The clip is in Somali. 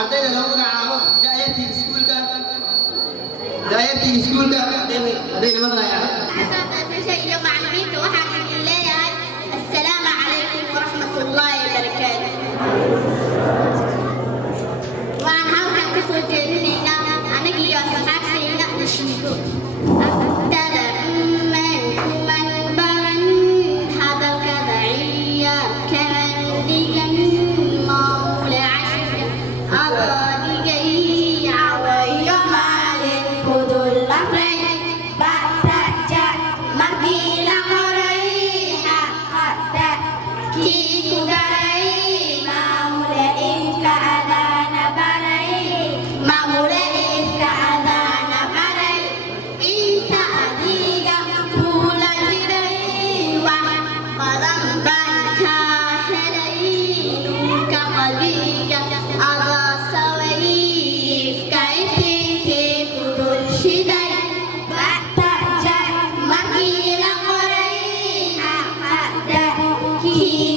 ardayda lagu magacaabo da'yartii iskuulka hadday nima maqlayaan iyo macallimiinta waxaan idin leeyahay assalaamu calaykum waraxmatullaahi wabarakaatu. waan halkan ka soo jeedinaynaa anaga iyo asxaabtayda nashiido he